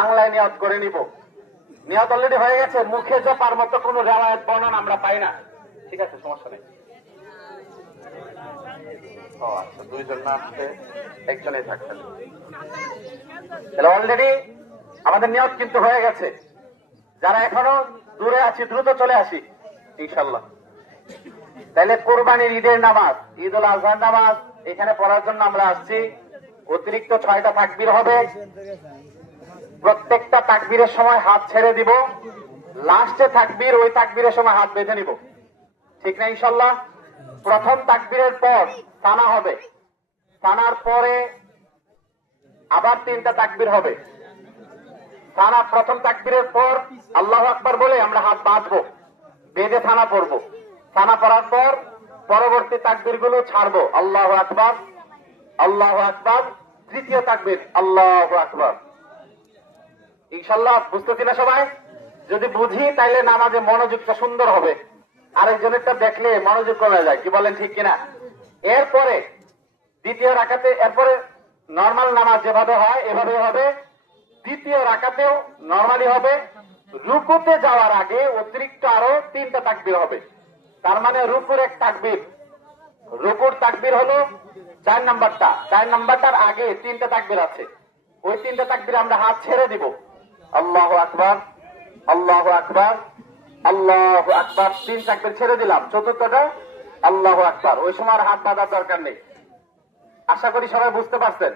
বাংলায় নিয়ত করে নিব। নিয়ত অলরেডি হয়ে গেছে, মুখে জপার মতো কোন রেওয়ায়াত বর্ণনা আমরা পাই না। ঠিক আছে, সমস্যা নেই। ও আচ্ছা, দুইজন না আসছে, একজনেই থাকছেন। তাহলে অলরেডি আমাদের নিয়ত কিন্তু হয়ে গেছে। যারা এখনো দূরে আছি দ্রুত চলে আসি ইনশাল্লাহ। তাহলে কোরবানির ঈদের নামাজ, ঈদ উল আজহার নামাজ এখানে পড়ার জন্য আমরা আসছি। অতিরিক্ত 6টা তাকবীর হবে। প্রত্যেকটা তাকবীরের সময় হাত ছেড়ে দিব, লাস্টে তাকবীর ওই তাকবীরের সময় হাত বেঁধে নিব, ঠিক না ইনশাল্লাহ? প্রথম তাকবীরের পর সানা হবে, সানার পরে আবার 3টা তাকবীর হবে। সানা প্রথম তাকবীরের পর আল্লাহু আকবার বলে আমরা হাত বাঁধবো, বেঁধে সানা পড়বো। সানা পড়ার পর পরবর্তী তাকবীর গুলো ছাড়বো, আল্লাহু আকবার, আল্লাহু আকবার। তৃতীয় তাকবীর আল্লাহু আকবার। ইনশাল্লাহ বুঝতেছি না সবাই? যদি বুঝি তাইলে নামাজে মনোযোগটা সুন্দর হবে। আরেকজনেরটা দেখলে মনোযোগ কমে যায়, কি বলেন ঠিক কিনা? এরপরে দ্বিতীয় রাকাতে, এরপরে নর্মাল নামাজ যেভাবে হয় এভাবে হবে। দ্বিতীয় রাকাতেও নর্মালি হবে। রুকুতে যাওয়ার আগে অতিরিক্ত আরো 3টা তাকবীর হবে। তার মানে রুকুর এক তাকবীর, রুকুর তাকবীর হলো 4 নাম্বারটা, 4 নাম্বারটার আগে 3টা তাকবীর আছে। ওই 3টা তাকবীর আমরা হাত ছেড়ে দিব, আল্লাহু আকবার, আল্লাহু আকবার, আল্লাহু আকবার। 3 তাকবীর ছেড়ে দিলাম, চতুর্থটা আল্লাহু আকবার। ওই সময় আর হাত বাঁধার দরকার নেই। আশা করি সবাই বুঝতে পারছেন।